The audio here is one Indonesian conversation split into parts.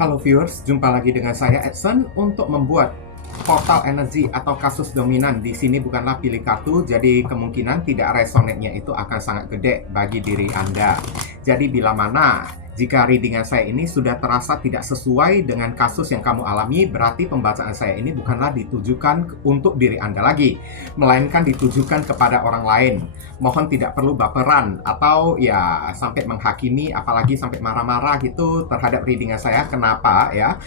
Halo viewers, jumpa lagi dengan saya Edson untuk membuat portal energi atau kasus dominan. Di sini bukanlah pilih kartu, jadi kemungkinan tidak resonate-nya itu akan sangat gede bagi diri Anda. Jadi bila mana jika readingan saya ini sudah terasa tidak sesuai dengan kasus yang kamu alami, berarti pembacaan saya ini bukanlah ditujukan untuk diri Anda lagi, melainkan ditujukan kepada orang lain. Mohon tidak perlu baperan atau ya sampai menghakimi, apalagi sampai marah-marah gitu terhadap readingan saya. Kenapa ya?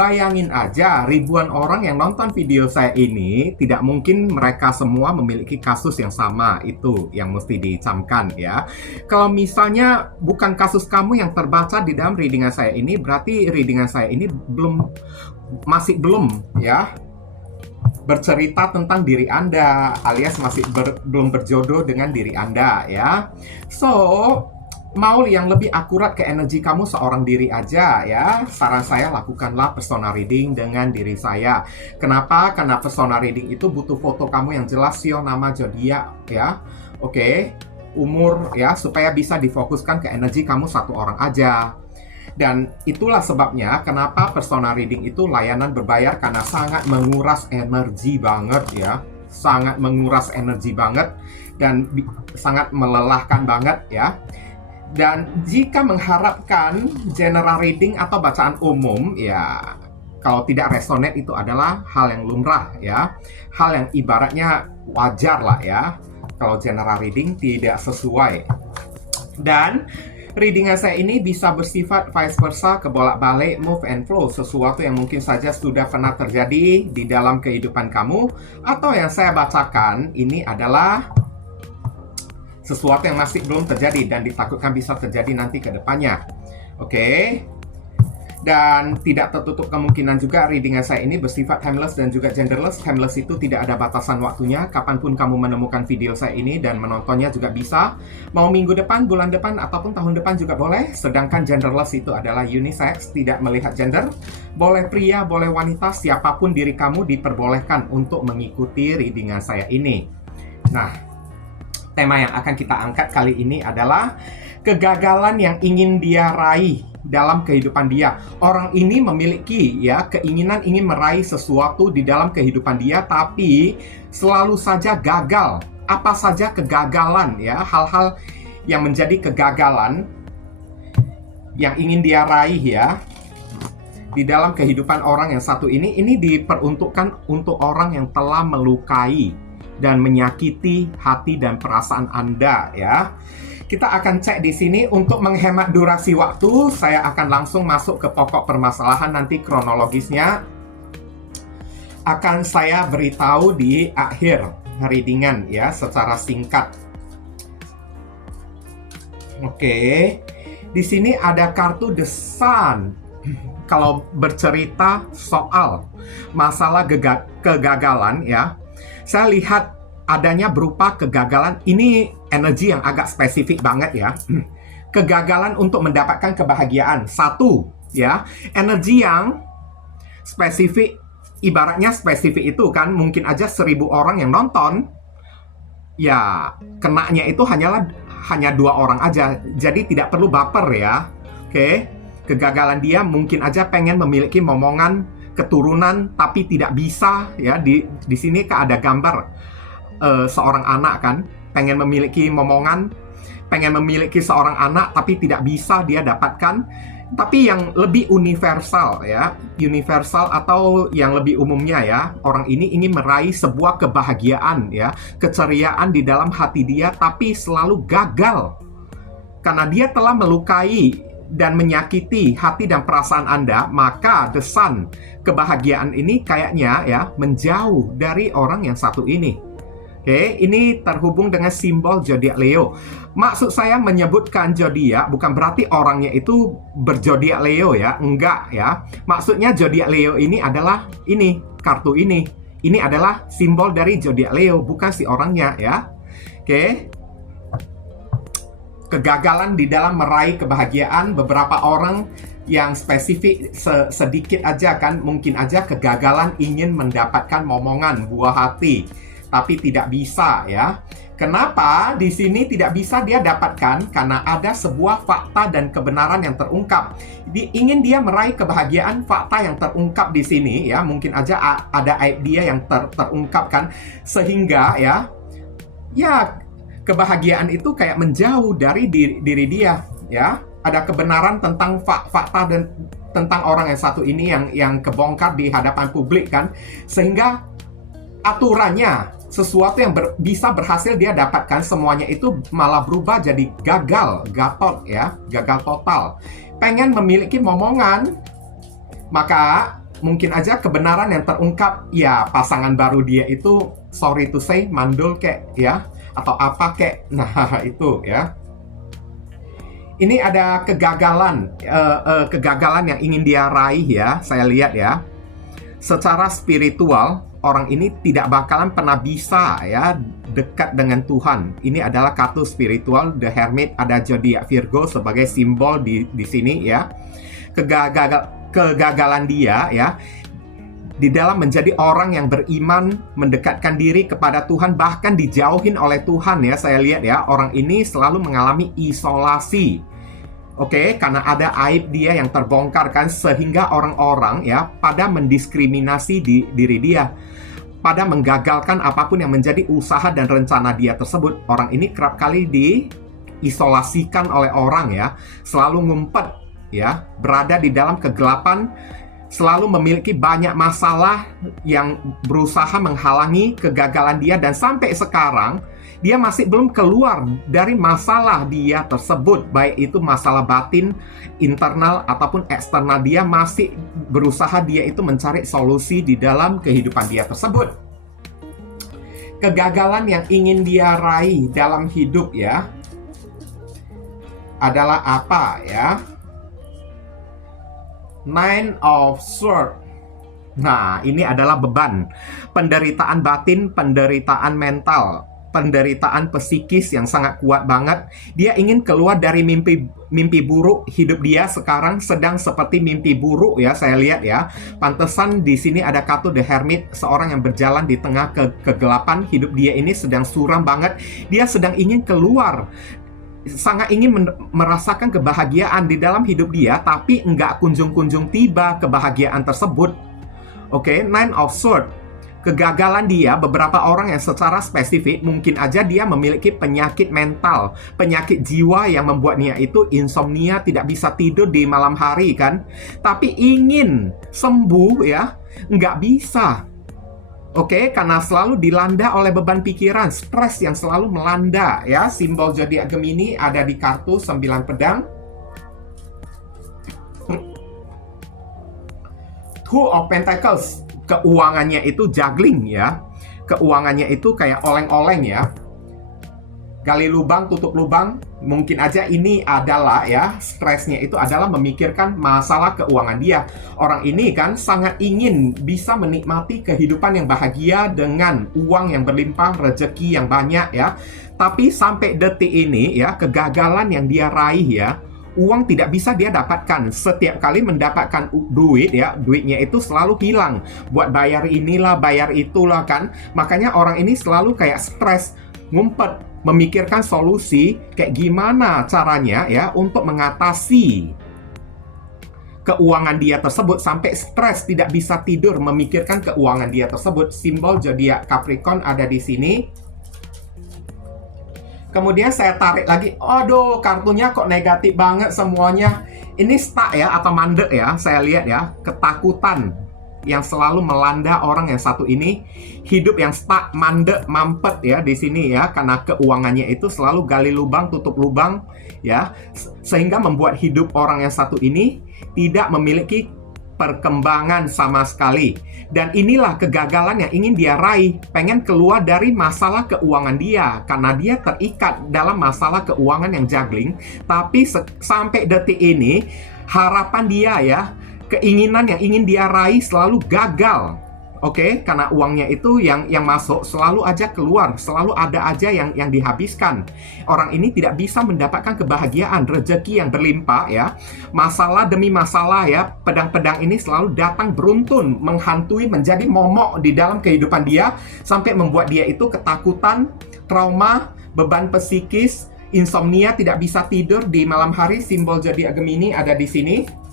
Bayangin aja, ribuan orang yang nonton video saya ini, tidak mungkin mereka semua memiliki kasus yang sama. Itu yang mesti dicamkan ya. Kalau misalnya bukan kasus kamu yang terbaca di dalam readingan saya ini, berarti readingan saya ini masih belum ya bercerita tentang diri Anda, alias masih belum berjodoh dengan diri Anda ya. So, mau yang lebih akurat ke energi kamu seorang diri aja ya, saran saya lakukanlah personal reading dengan diri saya. Kenapa? Karena personal reading itu butuh foto kamu yang jelas, sio, nama, zodiak ya. Oke, umur ya, supaya bisa difokuskan ke energi kamu satu orang aja. Dan itulah sebabnya kenapa personal reading itu layanan berbayar, karena sangat menguras energi banget ya. Sangat menguras energi banget dan sangat melelahkan banget ya. Dan jika mengharapkan general reading atau bacaan umum ya, kalau tidak resonate itu adalah hal yang lumrah ya. Hal yang ibaratnya wajar lah ya, kalau general reading tidak sesuai. Dan readingan saya ini bisa bersifat vice versa, kebolak-balik, move and flow, sesuatu yang mungkin saja sudah pernah terjadi di dalam kehidupan kamu, atau yang saya bacakan ini adalah sesuatu yang masih belum terjadi dan ditakutkan bisa terjadi nanti ke depannya. Oke. Dan tidak tertutup kemungkinan juga readingan saya ini bersifat timeless dan juga genderless. Timeless itu tidak ada batasan waktunya, kapanpun kamu menemukan video saya ini dan menontonnya juga bisa. Mau minggu depan, bulan depan, ataupun tahun depan juga boleh. Sedangkan genderless itu adalah unisex, tidak melihat gender. Boleh pria, boleh wanita, siapapun diri kamu diperbolehkan untuk mengikuti readingan saya ini. Nah, tema yang akan kita angkat kali ini adalah kegagalan yang ingin dia raih dalam kehidupan dia. Orang ini memiliki ya keinginan ingin meraih sesuatu di dalam kehidupan dia, tapi selalu saja gagal. Apa saja kegagalan ya, hal-hal yang menjadi kegagalan yang ingin dia raih ya di dalam kehidupan orang yang satu ini diperuntukkan untuk orang yang telah melukai dan menyakiti hati dan perasaan Anda ya. Kita akan cek di sini. Untuk menghemat durasi waktu, saya akan langsung masuk ke pokok permasalahan. Nanti kronologisnya akan saya beritahu di akhir readingan ya, secara singkat. Oke. Di sini ada kartu The Sun. Kalau bercerita soal masalah kegagalan ya, saya lihat adanya berupa kegagalan. Ini energi yang agak spesifik banget ya. Kegagalan untuk mendapatkan kebahagiaan. Satu ya, energi yang spesifik. Ibaratnya spesifik itu kan mungkin aja 1000 orang yang nonton, ya kenanya itu hanya 2 orang aja. Jadi tidak perlu baper ya. Oke. Kegagalan dia mungkin aja pengen memiliki momongan keturunan tapi tidak bisa ya. Di sini ada gambar seorang anak kan, pengen memiliki momongan, pengen memiliki seorang anak tapi tidak bisa dia dapatkan. Tapi yang lebih universal ya, universal atau yang lebih umumnya ya, orang ini ingin meraih sebuah kebahagiaan ya, keceriaan di dalam hati dia, tapi selalu gagal karena dia telah melukai dan menyakiti hati dan perasaan Anda. Maka The Sun, kebahagiaan ini kayaknya ya menjauh dari orang yang satu ini. Oke, ini terhubung dengan simbol zodiak Leo. Maksud saya menyebutkan zodiak bukan berarti orangnya itu berzodiak Leo ya, enggak ya. Maksudnya zodiak Leo ini adalah ini, kartu ini. Ini adalah simbol dari zodiak Leo, bukan si orangnya ya. Oke. Kegagalan di dalam meraih kebahagiaan, beberapa orang yang spesifik sedikit aja kan, mungkin aja kegagalan ingin mendapatkan momongan, buah hati. tapi tidak bisa ya. Kenapa di sini tidak bisa dia dapatkan? Karena ada sebuah fakta dan kebenaran yang terungkap. Ingin dia meraih kebahagiaan, fakta yang terungkap di sini ya, mungkin aja ada aib dia yang terungkapkan, sehingga ya kebahagiaan itu kayak menjauh dari diri dia ya. Ada kebenaran tentang fakta dan tentang orang yang satu ini yang kebongkar di hadapan publik kan, sehingga aturannya, sesuatu yang bisa berhasil dia dapatkan, semuanya itu malah berubah jadi gagal total. Pengen memiliki momongan, maka mungkin aja kebenaran yang terungkap, ya pasangan baru dia itu, sorry to say, mandul kek ya, atau apa kek. Nah itu ya. Ini ada kegagalan yang ingin dia raih ya, saya lihat ya. Secara spiritual, orang ini tidak bakalan pernah bisa ya dekat dengan Tuhan. Ini adalah kartu spiritual, The Hermit, ada zodiak Virgo sebagai simbol di sini ya. Kegagalan dia ya di dalam menjadi orang yang beriman, mendekatkan diri kepada Tuhan, bahkan dijauhin oleh Tuhan ya. Saya lihat ya, orang ini selalu mengalami isolasi. Oke, karena ada aib dia yang terbongkar kan, sehingga orang-orang ya pada mendiskriminasi diri dia, pada menggagalkan apapun yang menjadi usaha dan rencana dia tersebut. Orang ini kerap kali diisolasikan oleh orang ya, selalu ngumpet ya, berada di dalam kegelapan, selalu memiliki banyak masalah yang berusaha menghalangi kegagalan dia, dan sampai sekarang dia masih belum keluar dari masalah dia tersebut, baik itu masalah batin, internal, ataupun eksternal. Dia masih berusaha dia itu mencari solusi di dalam kehidupan dia tersebut. Kegagalan yang ingin dia raih dalam hidup ya adalah apa ya? Nine of Swords. Nah, ini adalah beban, penderitaan batin, penderitaan mental, penderitaan psikis yang sangat kuat banget. Dia ingin keluar dari mimpi buruk. Hidup dia sekarang sedang seperti mimpi buruk ya, saya lihat ya. Pantesan di sini ada kartu The Hermit, seorang yang berjalan di tengah kegelapan. Hidup dia ini sedang suram banget. Dia sedang ingin keluar, sangat ingin merasakan kebahagiaan di dalam hidup dia, tapi nggak kunjung-kunjung tiba kebahagiaan tersebut. Oke, Nine of Swords. Kegagalan dia, beberapa orang yang secara spesifik mungkin aja dia memiliki penyakit mental, penyakit jiwa yang membuatnya itu insomnia, tidak bisa tidur di malam hari kan. Tapi ingin sembuh ya, nggak bisa. Oke, karena selalu dilanda oleh beban pikiran, stres yang selalu melanda ya. Simbol zodiak Gemini ada di kartu 9 pedang. Two of Pentacles. Keuangannya itu juggling ya. Keuangannya itu kayak oleng-oleng ya. Gali lubang, tutup lubang. Mungkin aja ini adalah ya, stresnya itu adalah memikirkan masalah keuangan dia. Orang ini kan sangat ingin bisa menikmati kehidupan yang bahagia dengan uang yang berlimpah, rezeki yang banyak ya. Tapi sampai detik ini ya, kegagalan yang dia raih ya, uang tidak bisa dia dapatkan. Setiap kali mendapatkan duit ya, duitnya itu selalu hilang. Buat bayar inilah, bayar itulah kan. Makanya orang ini selalu kayak stres, ngumpet, memikirkan solusi kayak gimana caranya ya untuk mengatasi keuangan dia tersebut, sampai stres, tidak bisa tidur memikirkan keuangan dia tersebut. Simbol zodiak Capricorn ada di sini. Kemudian saya tarik lagi, aduh kartunya kok negatif banget semuanya. Ini stuck ya atau mandek ya, saya lihat ya. Ketakutan yang selalu melanda orang yang satu ini. Hidup yang stuck, mandek, mampet ya di sini ya. Karena keuangannya itu selalu gali lubang, tutup lubang ya. Sehingga membuat hidup orang yang satu ini tidak memiliki perkembangan sama sekali. Dan inilah kegagalan yang ingin dia raih. Pengen keluar dari masalah keuangan dia, karena dia terikat dalam masalah keuangan yang juggling. Tapi sampai detik ini, harapan dia ya, keinginan yang ingin dia raih selalu gagal. Oke, karena uangnya itu yang masuk selalu aja keluar, selalu ada aja yang dihabiskan. Orang ini tidak bisa mendapatkan kebahagiaan, rezeki yang berlimpah ya. Masalah demi masalah ya, pedang-pedang ini selalu datang beruntun, menghantui, menjadi momok di dalam kehidupan dia sampai membuat dia itu ketakutan, trauma, beban psikis, insomnia, tidak bisa tidur di malam hari. Simbol zodiak Gemini ada di sini.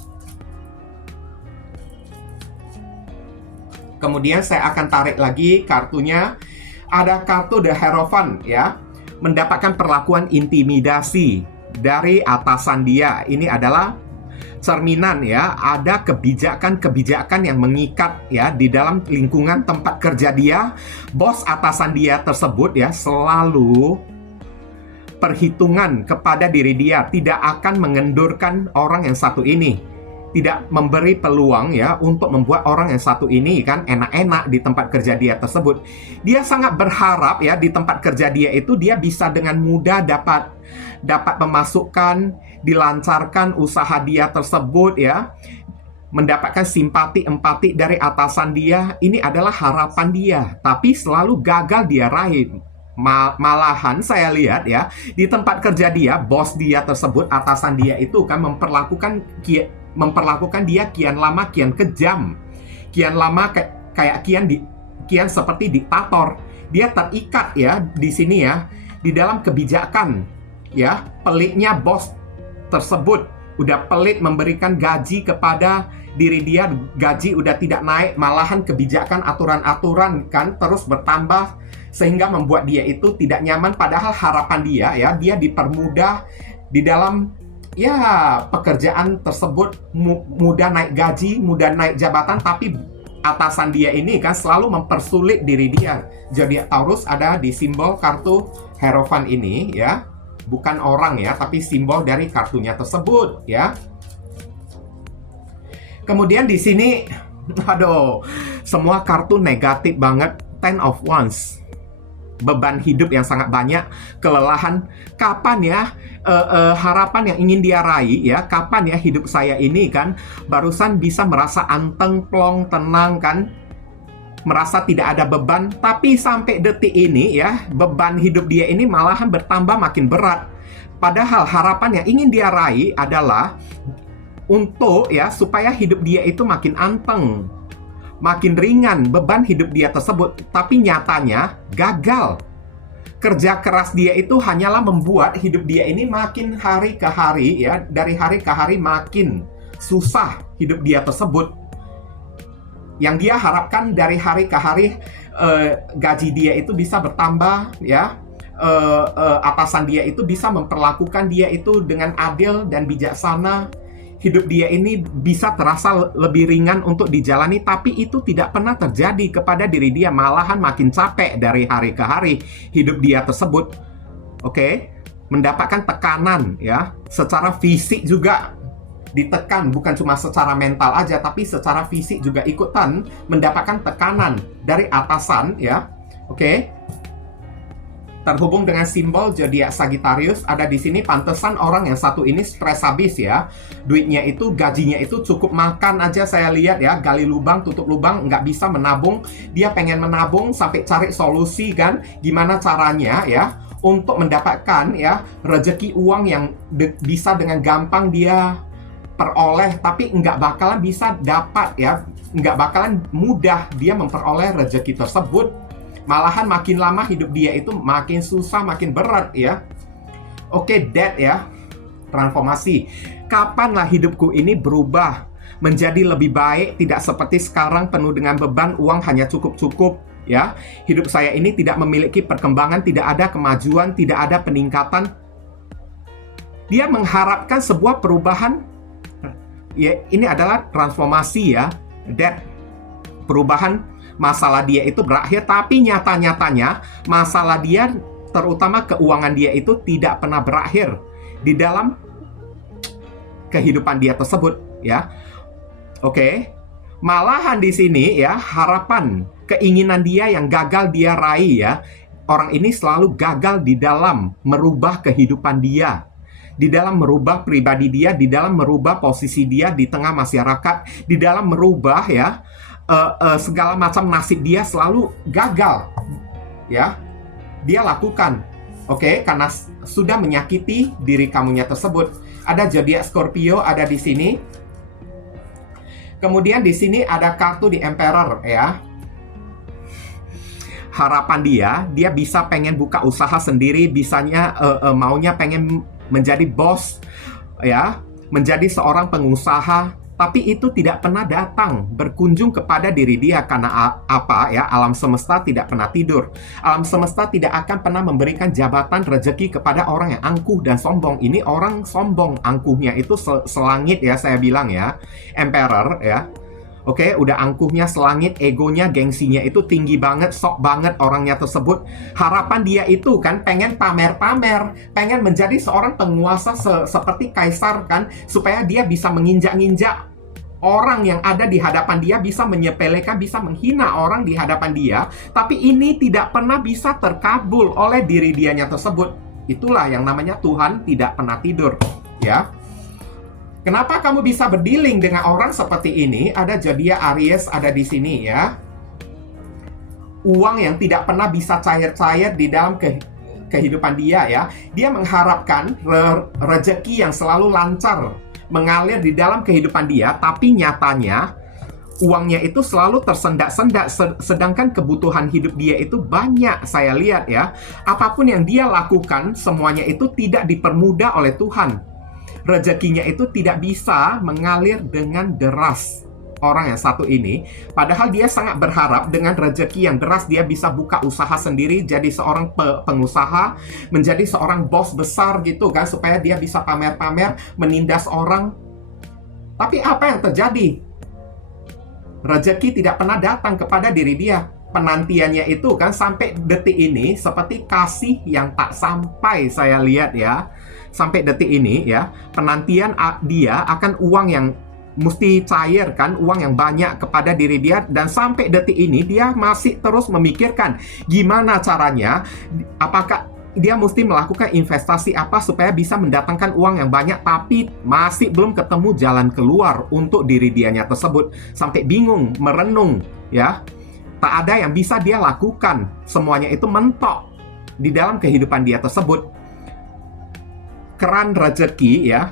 Kemudian saya akan tarik lagi kartunya. Ada kartu The Hierophant ya. Mendapatkan perlakuan intimidasi dari atasan dia. Ini adalah cerminan ya. Ada kebijakan-kebijakan yang mengikat ya di dalam lingkungan tempat kerja dia. Bos atasan dia tersebut ya selalu perhitungan kepada diri dia. Tidak akan mengendurkan orang yang satu ini. Tidak memberi peluang ya untuk membuat orang yang satu ini kan enak-enak di tempat kerja dia tersebut. Dia sangat berharap ya di tempat kerja dia itu dia bisa dengan mudah dapat pemasukan, dilancarkan usaha dia tersebut ya. Mendapatkan simpati, empati dari atasan dia. Ini adalah harapan dia, tapi selalu gagal dia raih. Malahan saya lihat ya di tempat kerja dia, bos dia tersebut, atasan dia itu kan memperlakukan dia kian lama kian kejam, kian lama kayak kian seperti diktator. Dia terikat ya di sini ya di dalam kebijakan ya. Peliknya bos tersebut udah pelit memberikan gaji kepada diri dia, gaji udah tidak naik, malahan kebijakan aturan-aturan kan terus bertambah sehingga membuat dia itu tidak nyaman. Padahal harapan dia ya dia dipermudah di dalam ya pekerjaan tersebut, mudah naik gaji, mudah naik jabatan, tapi atasan dia ini kan selalu mempersulit diri dia. Zodiak Taurus ada di simbol kartu Hierophant ini ya. Bukan orang ya, tapi simbol dari kartunya tersebut ya. Kemudian di sini aduh, semua kartu negatif banget. Ten of Wands. Beban hidup yang sangat banyak, kelelahan. Kapan ya harapan yang ingin dia raih ya? Kapan ya hidup saya ini kan barusan bisa merasa anteng, plong, tenang kan? Merasa tidak ada beban, tapi sampai detik ini ya beban hidup dia ini malahan bertambah makin berat. Padahal harapan yang ingin dia raih adalah untuk ya supaya hidup dia itu makin anteng, makin ringan beban hidup dia tersebut. Tapi nyatanya gagal. Kerja keras dia itu hanyalah membuat hidup dia ini makin hari ke hari ya, dari hari ke hari makin susah hidup dia tersebut. Yang dia harapkan dari hari ke hari gaji dia itu bisa bertambah ya, atasan dia itu bisa memperlakukan dia itu dengan adil dan bijaksana. Hidup dia ini bisa terasa lebih ringan untuk dijalani, tapi itu tidak pernah terjadi kepada diri dia. Malahan makin capek dari hari ke hari hidup dia tersebut. Oke, mendapatkan tekanan ya, secara fisik juga ditekan, bukan cuma secara mental aja, tapi secara fisik juga ikutan mendapatkan tekanan dari atasan ya. Oke. Terhubung dengan simbol zodiak Sagittarius ada di sini. Pantesan orang yang satu ini stres habis ya. Duitnya itu, gajinya itu cukup makan aja saya lihat ya. Gali lubang, tutup lubang, nggak bisa menabung. Dia pengen menabung sampai cari solusi kan. Gimana caranya ya untuk mendapatkan ya rezeki uang yang bisa dengan gampang dia peroleh. Tapi nggak bakalan bisa dapat ya. Nggak bakalan mudah dia memperoleh rezeki tersebut. Malahan makin lama hidup dia itu makin susah, makin berat ya. Oke, death ya. Transformasi. Kapanlah hidupku ini berubah menjadi lebih baik, tidak seperti sekarang penuh dengan beban, uang hanya cukup-cukup ya. Hidup saya ini tidak memiliki perkembangan, tidak ada kemajuan, tidak ada peningkatan. Dia mengharapkan sebuah perubahan. Ya, ini adalah transformasi ya. Death. Perubahan. Masalah dia itu berakhir, tapi nyata-nyatanya masalah dia, terutama keuangan dia itu tidak pernah berakhir di dalam kehidupan dia tersebut ya. Oke. Malahan di sini ya, harapan, keinginan dia yang gagal dia raih ya. Orang ini selalu gagal di dalam merubah kehidupan dia, di dalam merubah pribadi dia, di dalam merubah posisi dia di tengah masyarakat, di dalam merubah ya segala macam nasib dia selalu gagal, ya. Dia lakukan, oke, karena sudah menyakiti diri kamunya tersebut. Ada zodiak Scorpio ada di sini. Kemudian di sini ada kartu di Emperor, ya. Harapan dia bisa pengen buka usaha sendiri, bisanya maunya pengen menjadi bos, ya, menjadi seorang pengusaha, tapi itu tidak pernah datang berkunjung kepada diri dia karena apa, ya? Alam semesta tidak pernah tidur. Alam semesta tidak akan pernah memberikan jabatan rezeki kepada orang yang angkuh dan sombong. Ini orang sombong, angkuhnya itu selangit, ya, saya bilang, ya. Emperor, ya. Oke, udah angkuhnya selangit, egonya, gengsinya itu tinggi banget, sok banget orangnya tersebut. Harapan dia itu kan pengen pamer-pamer, pengen menjadi seorang penguasa seperti kaisar kan, supaya dia bisa menginjak-injak orang yang ada di hadapan dia, bisa menyepelekan, bisa menghina orang di hadapan dia. Tapi ini tidak pernah bisa terkabul oleh diri dianya tersebut. Itulah yang namanya Tuhan tidak pernah tidur, ya. Kenapa kamu bisa berdealing dengan orang seperti ini? Ada zodiak Aries ada di sini, ya. Uang yang tidak pernah bisa cair-cair di dalam kehidupan dia, ya. Dia mengharapkan rezeki yang selalu lancar mengalir di dalam kehidupan dia, tapi nyatanya uangnya itu selalu tersendak-sendak, sedangkan kebutuhan hidup dia itu banyak. Saya lihat, ya. Apapun yang dia lakukan, semuanya itu tidak dipermudah oleh Tuhan. Rezekinya itu tidak bisa mengalir dengan deras. Orang yang satu ini, padahal dia sangat berharap dengan rezeki yang deras dia bisa buka usaha sendiri, jadi seorang pengusaha, menjadi seorang bos besar gitu kan, supaya dia bisa pamer-pamer, menindas orang. Tapi apa yang terjadi? Rezeki tidak pernah datang kepada diri dia. Penantiannya itu kan sampai detik ini seperti kasih yang tak sampai, saya lihat, ya. Sampai detik ini, ya, penantian dia akan uang yang mesti cair kan, uang yang banyak kepada diri dia, dan sampai detik ini dia masih terus memikirkan gimana caranya, apakah dia mesti melakukan investasi apa supaya bisa mendatangkan uang yang banyak, tapi masih belum ketemu jalan keluar untuk diri dianya tersebut. Sampai bingung, merenung, ya. Tak ada yang bisa dia lakukan, semuanya itu mentok di dalam kehidupan dia tersebut. Keran rezeki, ya,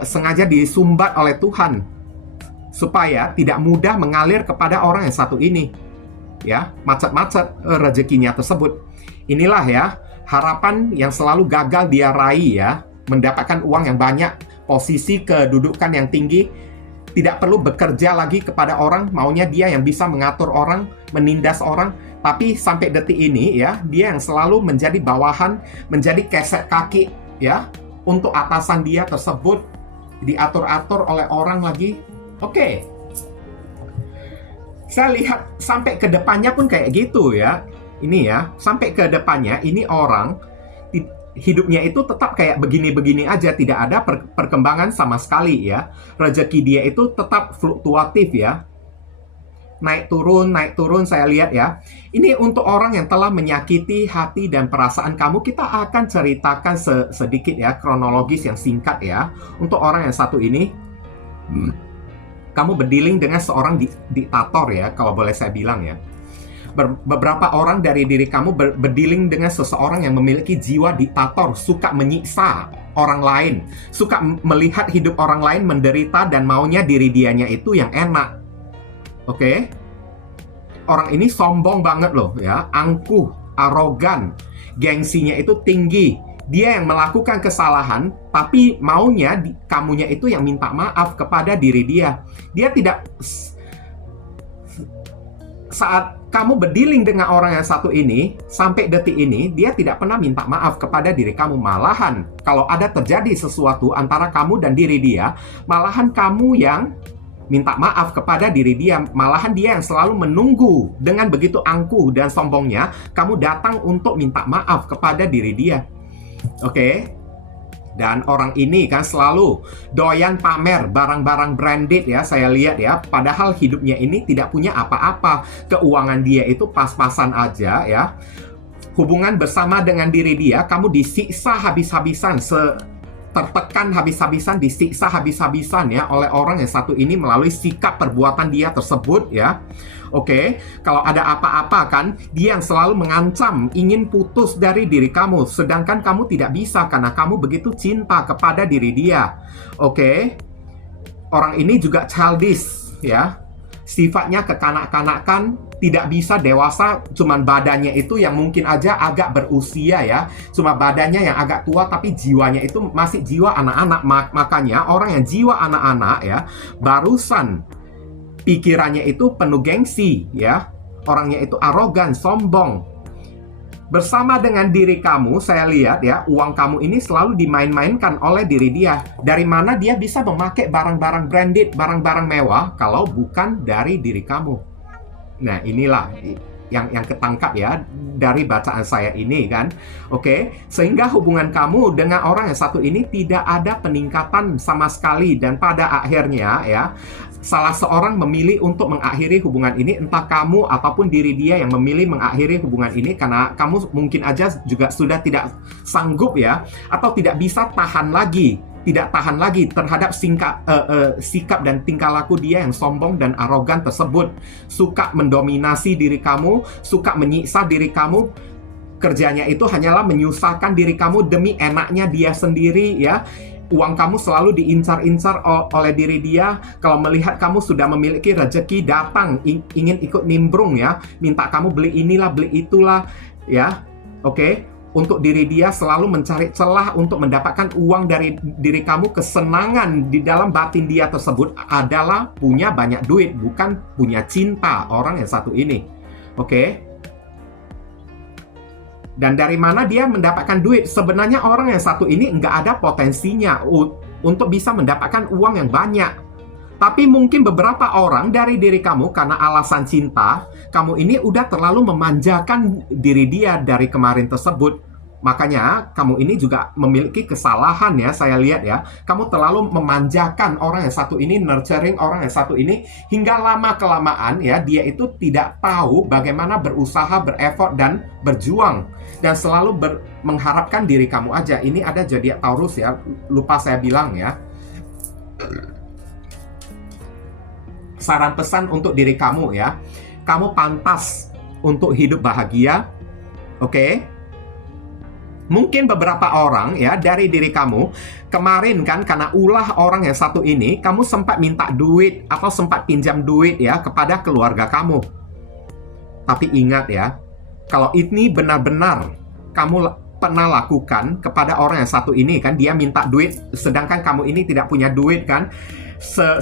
sengaja disumbat oleh Tuhan supaya tidak mudah mengalir kepada orang yang satu ini, ya, macet-macet rezekinya tersebut. Inilah, ya, harapan yang selalu gagal dia raih, ya, mendapatkan uang yang banyak, posisi kedudukan yang tinggi, tidak perlu bekerja lagi kepada orang, maunya dia yang bisa mengatur orang, menindas orang. Tapi sampai detik ini, ya, dia yang selalu menjadi bawahan, menjadi kesek kaki, ya, untuk atasan dia tersebut, diatur-atur oleh orang lagi. Oke. Saya lihat sampai ke depannya pun kayak gitu, ya. Ini, ya, sampai ke depannya ini orang hidupnya itu tetap kayak begini-begini aja, tidak ada perkembangan sama sekali, ya. Rezeki dia itu tetap fluktuatif, ya. Naik turun, saya lihat, ya. Ini untuk orang yang telah menyakiti hati dan perasaan kamu. Kita akan ceritakan sedikit, ya, kronologis yang singkat, ya. Untuk orang yang satu ini, kamu berdealing dengan seorang diktator, ya, kalau boleh saya bilang, ya. Beberapa orang dari diri kamu berdealing dengan seseorang yang memiliki jiwa diktator, suka menyiksa orang lain, suka melihat hidup orang lain menderita dan maunya diri dianya itu yang enak. Oke. Orang ini sombong banget loh, ya, angkuh, arogan, gengsinya itu tinggi. Dia yang melakukan kesalahan, tapi maunya kamunya itu yang minta maaf kepada diri dia. Dia tidak, saat kamu berdealing dengan orang yang satu ini, sampai detik ini, dia tidak pernah minta maaf kepada diri kamu. Malahan, kalau ada terjadi sesuatu antara kamu dan diri dia, malahan kamu yang minta maaf kepada diri dia. Malahan dia yang selalu menunggu. Dengan begitu angkuh dan sombongnya, kamu datang untuk minta maaf kepada diri dia. Oke? Dan orang ini kan selalu doyan pamer barang-barang branded, ya, saya lihat, ya. Padahal hidupnya ini tidak punya apa-apa. Keuangan dia itu pas-pasan aja, ya. Hubungan bersama dengan diri dia, kamu disiksa habis-habisan. tertekan habis-habisan, disiksa habis-habisan ya oleh orang yang satu ini melalui sikap perbuatan dia tersebut ya. Oke, kalau ada apa-apa kan, dia yang selalu mengancam, ingin putus dari diri kamu, sedangkan kamu tidak bisa karena kamu begitu cinta kepada diri dia. Oke, orang ini juga childish ya, sifatnya kekanak-kanakan, tidak bisa dewasa, cuman badannya itu yang mungkin aja agak berusia ya, cuma badannya yang agak tua tapi jiwanya itu masih jiwa anak-anak. Makanya orang yang jiwa anak-anak ya, barusan pikirannya itu penuh gengsi ya, orangnya itu arogan, sombong. Bersama dengan diri kamu, saya lihat ya, uang kamu ini selalu dimain-mainkan oleh diri dia. Dari mana dia bisa memakai barang-barang branded, barang-barang mewah kalau bukan dari diri kamu? Nah, inilah yang ketangkap ya dari bacaan saya ini kan. Oke, sehingga hubungan kamu dengan orang yang satu ini tidak ada peningkatan sama sekali, dan pada akhirnya ya, salah seorang memilih untuk mengakhiri hubungan ini, entah kamu ataupun diri dia yang memilih mengakhiri hubungan ini karena kamu mungkin aja juga sudah tidak sanggup ya, atau tidak bisa tahan lagi, tidak tahan lagi terhadap sikap dan tingkah laku dia yang sombong dan arogan tersebut. Suka mendominasi diri kamu, suka menyiksa diri kamu. Kerjanya itu hanyalah menyusahkan diri kamu demi enaknya dia sendiri ya. Uang kamu selalu diincar-incar oleh diri dia. Kalau melihat kamu sudah memiliki rezeki datang, ingin ikut nimbrung ya, minta kamu beli inilah, beli itulah ya. Oke. Untuk diri dia selalu mencari celah untuk mendapatkan uang dari diri kamu. Kesenangan di dalam batin dia tersebut adalah punya banyak duit, bukan punya cinta orang yang satu ini. Oke. Dan dari mana dia mendapatkan duit? Sebenarnya orang yang satu ini nggak ada potensinya untuk bisa mendapatkan uang yang banyak. Tapi mungkin beberapa orang dari diri kamu karena alasan cinta, kamu ini udah terlalu memanjakan diri dia dari kemarin tersebut. Makanya kamu ini juga memiliki kesalahan ya, saya lihat ya. Kamu terlalu memanjakan orang yang satu ini, nurturing orang yang satu ini, hingga lama-kelamaan ya, dia itu tidak tahu bagaimana berusaha, bereffort, dan berjuang. Dan selalu mengharapkan diri kamu aja. Ini ada zodiak Taurus ya, lupa saya bilang ya. Saran pesan untuk diri kamu ya, kamu pantas untuk hidup bahagia. Oke? Mungkin beberapa orang ya dari diri kamu kemarin kan, karena ulah orang yang satu ini, kamu sempat minta duit atau sempat pinjam duit ya kepada keluarga kamu. Tapi ingat ya, kalau ini benar-benar kamu pernah lakukan kepada orang yang satu ini kan, dia minta duit sedangkan kamu ini tidak punya duit kan,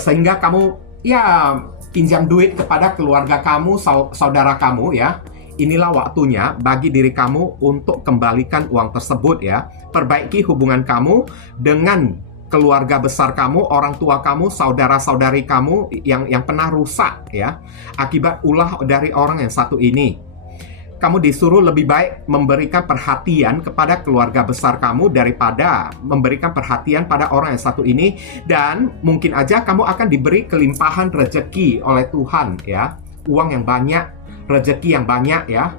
sehingga kamu ya pinjam duit kepada keluarga kamu, saudara kamu ya. Inilah waktunya bagi diri kamu untuk kembalikan uang tersebut ya. Perbaiki hubungan kamu dengan keluarga besar kamu, orang tua kamu, saudara-saudari kamu yang pernah rusak ya akibat ulah dari orang yang satu ini. Kamu disuruh lebih baik memberikan perhatian kepada keluarga besar kamu daripada memberikan perhatian pada orang yang satu ini. Dan mungkin aja kamu akan diberi kelimpahan rezeki oleh Tuhan ya. Uang yang banyak, rezeki yang banyak ya.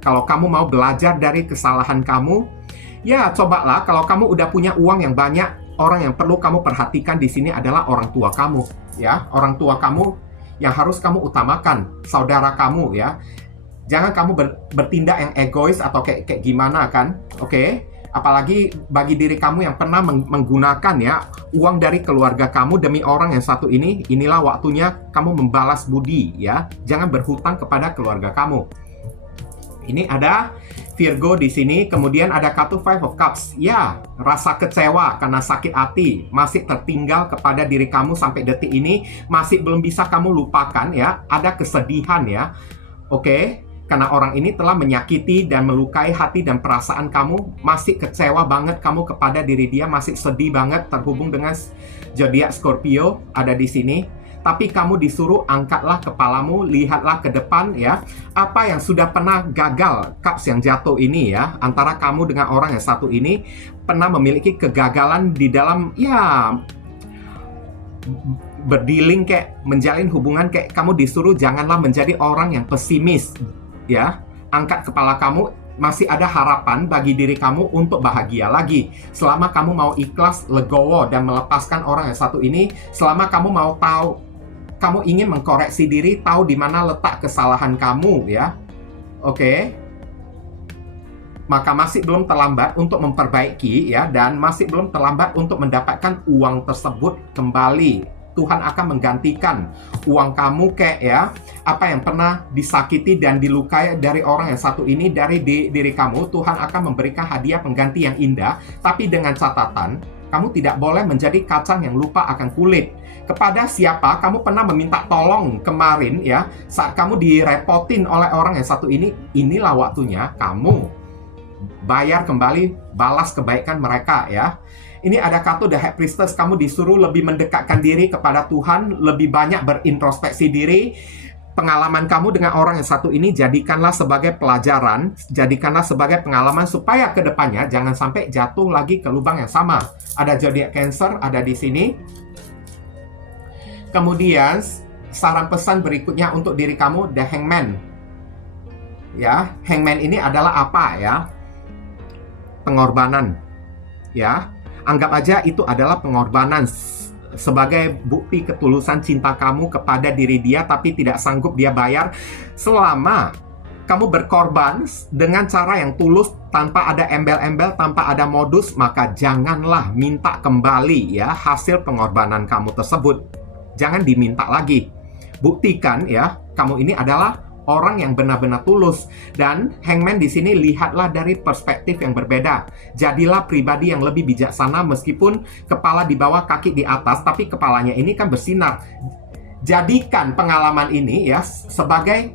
Kalau kamu mau belajar dari kesalahan kamu, ya cobalah. Kalau kamu udah punya uang yang banyak, orang yang perlu kamu perhatikan di sini adalah orang tua kamu ya. Orang tua kamu yang harus kamu utamakan, saudara kamu ya. Jangan kamu bertindak yang egois atau kayak gimana kan. Oke? Apalagi bagi diri kamu yang pernah menggunakan ya uang dari keluarga kamu demi orang yang satu ini. Inilah waktunya kamu membalas budi ya. Jangan berhutang kepada keluarga kamu. Ini ada Virgo di sini, kemudian ada kartu Five of Cups. Ya, rasa kecewa karena sakit hati masih tertinggal kepada diri kamu sampai detik ini, masih belum bisa kamu lupakan ya. Ada kesedihan ya. Oke? Karena orang ini telah menyakiti dan melukai hati dan perasaan kamu, masih kecewa banget kamu kepada diri dia, masih sedih banget terhubung dengan zodiak Scorpio ada di sini. Tapi kamu disuruh angkatlah kepalamu, lihatlah ke depan ya. Apa yang sudah pernah gagal, cups yang jatuh ini ya, antara kamu dengan orang yang satu ini pernah memiliki kegagalan di dalam ya berdealing, kayak menjalin hubungan, kayak kamu disuruh janganlah menjadi orang yang pesimis ya. Angkat kepala kamu, masih ada harapan bagi diri kamu untuk bahagia lagi. Selama kamu mau ikhlas, legowo, dan melepaskan orang yang satu ini, selama kamu mau tahu, kamu ingin mengkoreksi diri, tahu di mana letak kesalahan kamu, ya. Oke. Maka masih belum terlambat untuk memperbaiki, ya, dan masih belum terlambat untuk mendapatkan uang tersebut kembali. Tuhan akan menggantikan uang kamu ya, apa yang pernah disakiti dan dilukai dari orang yang satu ini dari diri kamu. Tuhan akan memberikan hadiah pengganti yang indah, tapi dengan catatan kamu tidak boleh menjadi kacang yang lupa akan kulit. Kepada siapa kamu pernah meminta tolong kemarin, ya, saat kamu direpotin oleh orang yang satu ini, inilah waktunya kamu bayar kembali, balas kebaikan mereka, ya. Ini ada kartu The High Priestess, kamu disuruh lebih mendekatkan diri kepada Tuhan, lebih banyak berintrospeksi diri. Pengalaman kamu dengan orang yang satu ini jadikanlah sebagai pelajaran, jadikanlah sebagai pengalaman supaya ke depannya jangan sampai jatuh lagi ke lubang yang sama. Ada zodiak Cancer ada di sini. Kemudian saran pesan berikutnya untuk diri kamu, The Hangman. Ya, Hangman ini adalah apa, ya? Pengorbanan. Ya. Anggap aja itu adalah pengorbanan sebagai bukti ketulusan cinta kamu kepada diri dia, tapi tidak sanggup dia bayar. Selama kamu berkorban dengan cara yang tulus, tanpa ada embel-embel, tanpa ada modus, maka janganlah minta kembali, ya, hasil pengorbanan kamu tersebut. Jangan diminta lagi. Buktikan, ya, kamu ini adalah orang yang benar-benar tulus. Dan Hangman di sini lihatlah dari perspektif yang berbeda. Jadilah pribadi yang lebih bijaksana meskipun kepala di bawah, kaki di atas, tapi kepalanya ini kan bersinar. Jadikan pengalaman ini, ya, sebagai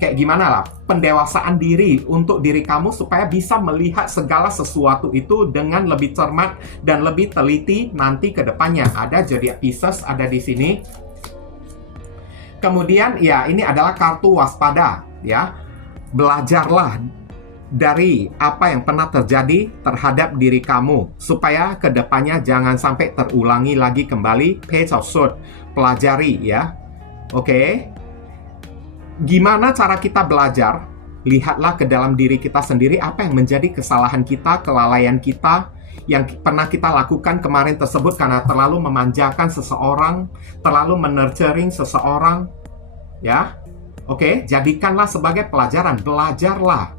kayak gimana lah, pendewasaan diri untuk diri kamu supaya bisa melihat segala sesuatu itu dengan lebih cermat dan lebih teliti nanti ke depannya. Ada zodiak Pisces ada di sini. Kemudian, ya, ini adalah kartu waspada, ya. Belajarlah dari apa yang pernah terjadi terhadap diri kamu, supaya kedepannya jangan sampai terulangi lagi kembali. Page of Swords, pelajari, ya. Oke. Gimana cara kita belajar? Lihatlah ke dalam diri kita sendiri, apa yang menjadi kesalahan kita, kelalaian kita, yang pernah kita lakukan kemarin tersebut karena terlalu memanjakan seseorang, terlalu menurturing seseorang, ya. Oke, jadikanlah sebagai pelajaran, belajarlah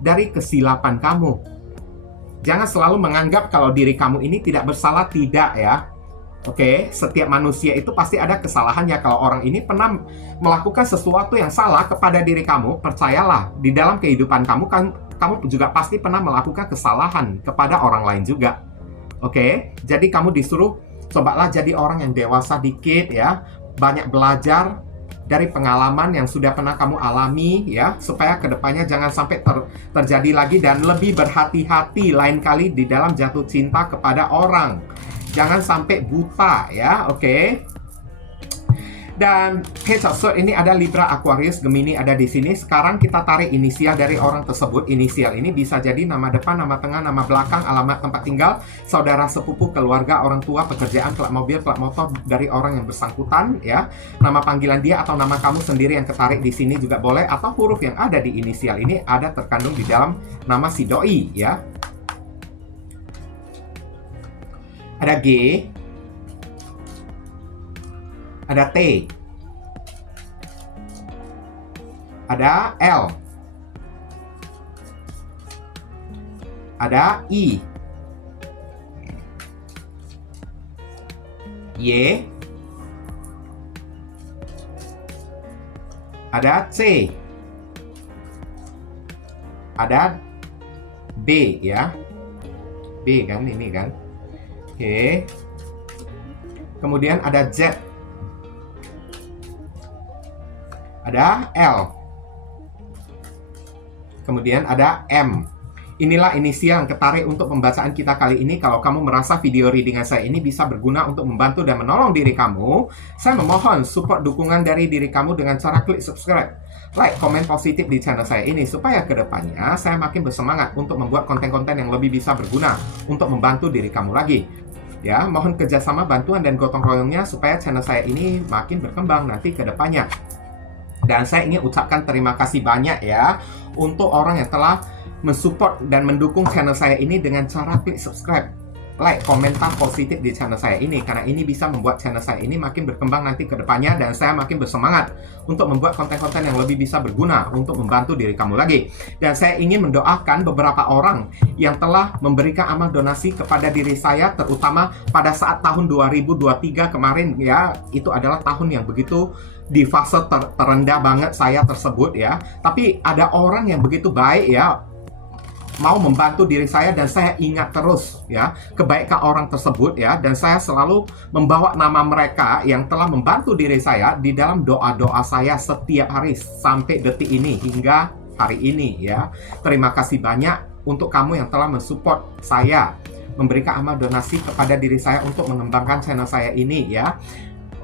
dari kesilapan kamu. Jangan selalu menganggap kalau diri kamu ini tidak bersalah, tidak, ya. Oke, setiap manusia itu pasti ada kesalahannya. Kalau orang ini pernah melakukan sesuatu yang salah kepada diri kamu, percayalah, di dalam kehidupan kamu kan kamu juga pasti pernah melakukan kesalahan kepada orang lain juga. Oke, jadi kamu disuruh cobalah jadi orang yang dewasa dikit, ya. Banyak belajar dari pengalaman yang sudah pernah kamu alami, ya, supaya kedepannya jangan sampai terjadi lagi, dan lebih berhati-hati lain kali di dalam jatuh cinta kepada orang. Jangan sampai buta, ya. Oke. Dan Page of Swords ini ada Libra, Aquarius, Gemini ada di sini. Sekarang kita tarik inisial dari orang tersebut. Inisial ini bisa jadi nama depan, nama tengah, nama belakang, alamat tempat tinggal, saudara sepupu, keluarga, orang tua, pekerjaan, plat mobil, plat motor dari orang yang bersangkutan, ya. Nama panggilan dia atau nama kamu sendiri yang ketarik di sini juga boleh, atau huruf yang ada di inisial ini ada terkandung di dalam nama si doi, ya. Ada G, ada T, ada L, ada I, Y, ada C, ada B, ya. B kan, ini kan. Oke. Kemudian ada Z, ada L, kemudian ada M. Inilah inisial yang ketarik untuk pembacaan kita kali ini. Kalau kamu merasa video readingan saya ini bisa berguna untuk membantu dan menolong diri kamu, saya memohon support dukungan dari diri kamu dengan cara klik subscribe, like, komen positif di channel saya ini, supaya kedepannya saya makin bersemangat untuk membuat konten-konten yang lebih bisa berguna untuk membantu diri kamu lagi. Ya, mohon kerjasama, bantuan, dan gotong royongnya supaya channel saya ini makin berkembang nanti ke depannya. Dan saya ingin ucapkan terima kasih banyak ya untuk orang yang telah mensupport dan mendukung channel saya ini dengan cara klik subscribe, like, komentar positif di channel saya ini, karena ini bisa membuat channel saya ini makin berkembang nanti ke depannya, dan saya makin bersemangat untuk membuat konten-konten yang lebih bisa berguna untuk membantu diri kamu lagi. Dan saya ingin mendoakan beberapa orang yang telah memberikan amal donasi kepada diri saya, terutama pada saat tahun 2023 kemarin ya. Itu adalah tahun yang begitu di fase terendah banget saya tersebut ya. Tapi ada orang yang begitu baik ya, mau membantu diri saya, dan saya ingat terus ya kebaikan orang tersebut ya, dan saya selalu membawa nama mereka yang telah membantu diri saya di dalam doa-doa saya setiap hari sampai detik ini hingga hari ini ya. Terima kasih banyak untuk kamu yang telah mensupport saya, memberikan amal donasi kepada diri saya untuk mengembangkan channel saya ini ya.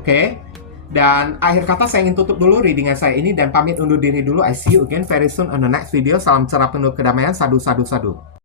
Oke. Dan akhir kata saya ingin tutup dulu readingan saya ini dan pamit undur diri dulu. I see you again very soon on the next video. Salam cerah penuh kedamaian. Sadu, sadu, sadu.